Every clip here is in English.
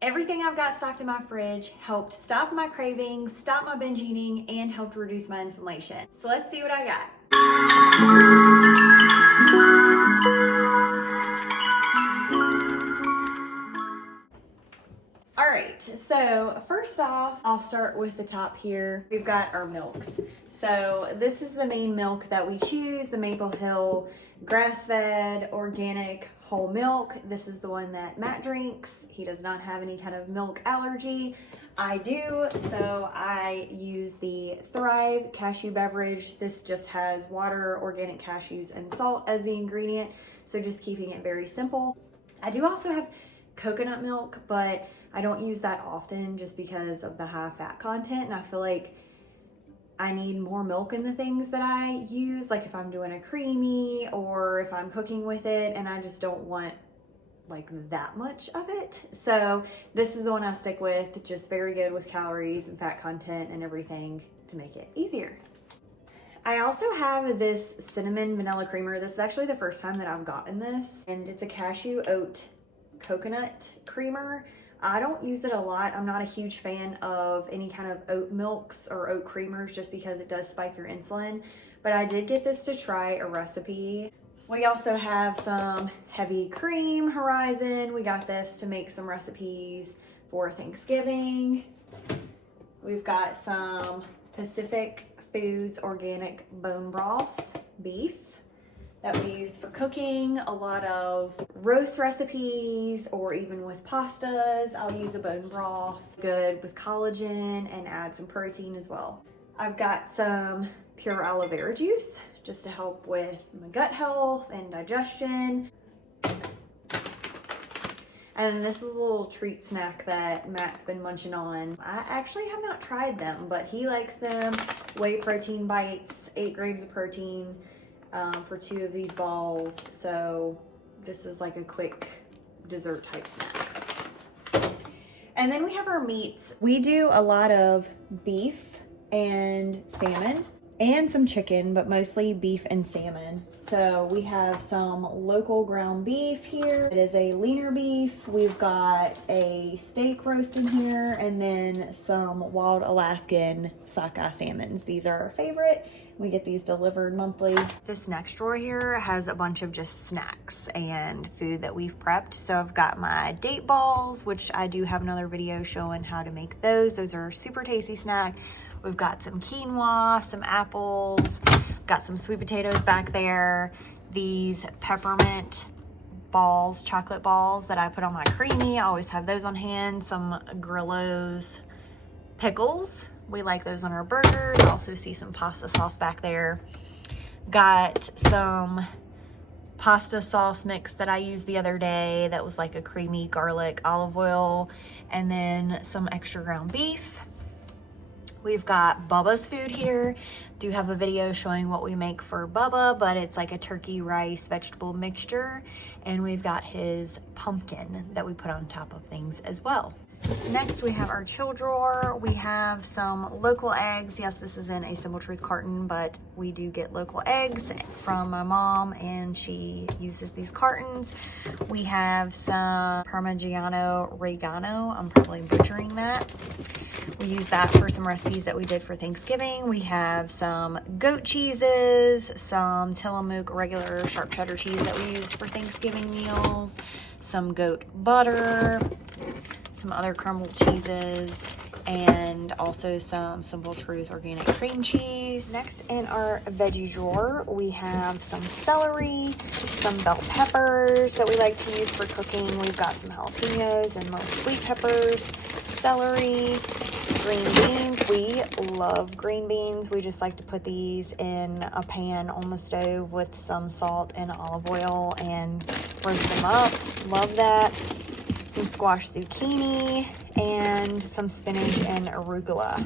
Everything I've got stocked in my fridge helped stop my cravings, stop my binge eating, and helped reduce my inflammation. So let's see what I got. All right, so first off, I'll start with the top here. We've got our milks. So this is the main milk that we choose, the Maple Hill grass-fed organic whole milk. This is the one that Matt drinks. He does not have any kind of milk allergy. I do, so I use the Thrive cashew beverage. This just has water, organic cashews, and salt as the ingredient, so just keeping it very simple. I do also have coconut milk, but I don't use that often just because of the high fat content, and I feel like I need more milk in the things that I use, like if I'm doing a creamy or if I'm cooking with it, and I just don't want like that much of it. So this is the one I stick with, just very good with calories and fat content and everything to make it easier. I also have this cinnamon vanilla creamer. This is actually the first time that I've gotten this, and it's a cashew oat coconut creamer. I don't use it a lot. I'm not a huge fan of any kind of oat milks or oat creamers just because it does spike your insulin, but I did get this to try a recipe. We also have some heavy cream Horizon. We got this to make some recipes for Thanksgiving. We've got some Pacific Foods organic bone broth beef that we use for cooking a lot of roast recipes, or even with pastas. I'll use a bone broth, good with collagen, and add some protein as well. I've got some pure aloe vera juice just to help with my gut health and digestion. And this is a little treat snack that Matt's been munching on. I actually have not tried them, but he likes them. Whey protein bites, 8 grams of protein for 2 of these balls. So this is like a quick dessert type snack. And then we have our meats. We do a lot of beef and salmon and some chicken, but mostly beef and salmon. So we have some local ground beef here. It is a leaner beef. We've got a steak roast in here, and then some wild Alaskan sockeye salmons. These are our favorite. We get these delivered monthly. This next drawer here has a bunch of just snacks and food that we've prepped. So I've got my date balls, which I do have another video showing how to make those. Those are a super tasty snack. We've got some quinoa, some apples, got some sweet potatoes back there. These peppermint balls, chocolate balls that I put on my creamy. I always have those on hand. Some Grillo's pickles. We like those on our burgers. I also see some pasta sauce back there. Got some pasta sauce mix that I used the other day that was like a creamy garlic olive oil, and then some extra ground beef. We've got Bubba's food here. Do have a video showing what we make for Bubba, but it's like a turkey, rice, vegetable mixture. And we've got his pumpkin that we put on top of things as well. Next, we have our chill drawer. We have some local eggs. Yes, this is in a Simple Truth carton, but we do get local eggs from my mom, and she uses these cartons. We have some Parmigiano Reggiano. I'm probably butchering that. We use that for some recipes that we did for Thanksgiving. We have some goat cheeses, some Tillamook regular sharp cheddar cheese that we use for Thanksgiving meals, some goat butter, some other crumbled cheeses, and also some Simple Truth organic cream cheese. Next, in our veggie drawer, we have some celery, some bell peppers that we like to use for cooking. We've got some jalapenos and most sweet peppers, celery, green beans. We love green beans. We just like to put these in a pan on the stove with some salt and olive oil and roast them up. Love that. Some squash zucchini, and some spinach and arugula.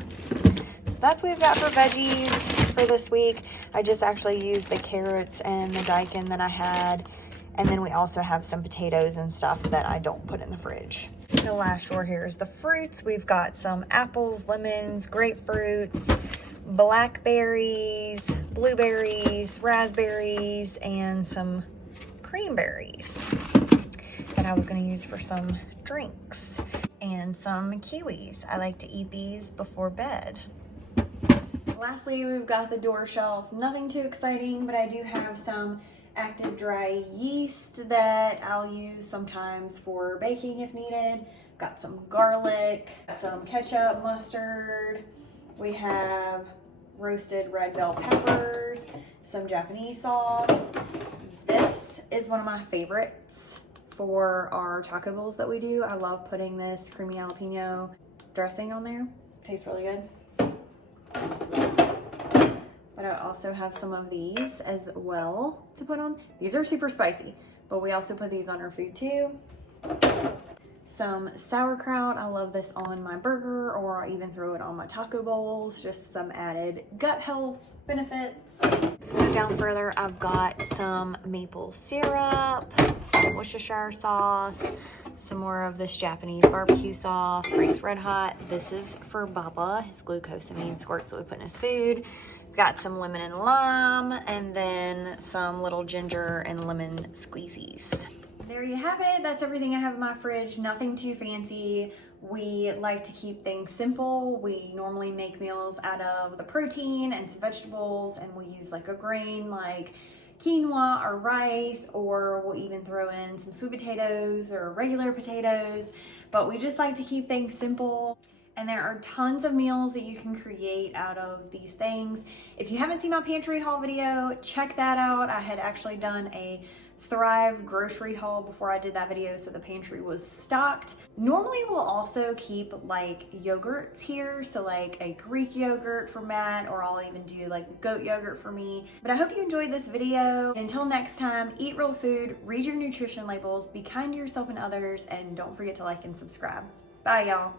So that's what we've got for veggies for this week. I just actually used the carrots and the daikon that I had, and then we also have some potatoes and stuff that I don't put in the fridge. The last drawer here is the fruits. We've got some apples, lemons, grapefruits, blackberries, blueberries, raspberries, and some cranberries that I was going to use for some drinks. And and some kiwis. I like to eat these before bed. Lastly, we've got the door shelf. Nothing too exciting, but I do have some active dry yeast that I'll use sometimes for baking if needed. Got some garlic, some ketchup, mustard. We have roasted red bell peppers, some Japanese sauce. This is one of my favorites for our taco bowls that we do. I love putting this creamy jalapeno dressing on there. Tastes really good. But I also have some of these as well to put on. These are super spicy, but we also put these on our food too. Some sauerkraut. I love this on my burger, or I even throw it on my taco bowls. Just some added gut health benefits. So go down further, I've got some maple syrup, some Worcestershire sauce, some more of this Japanese barbecue sauce, Frank's Red Hot. This is for Bubba, his glucosamine squirts that we put in his food. We've got some lemon and lime, and then some little ginger and lemon squeezies. There you have it. That's everything I have in my fridge. Nothing too fancy. We like to keep things simple. We normally make meals out of the protein and some vegetables, and we use like a grain like quinoa or rice, or we'll even throw in some sweet potatoes or regular potatoes. But we just like to keep things simple. And there are tons of meals that you can create out of these things. If you haven't seen my pantry haul video, check that out. I had actually done a Thrive grocery haul before I did that video, so the pantry was stocked. Normally we'll also keep like yogurts here, so like a Greek yogurt for Matt, or I'll even do like goat yogurt for me. But I hope you enjoyed this video. Until next time, eat real food, read your nutrition labels, be kind to yourself and others, and don't forget to like and subscribe. Bye y'all.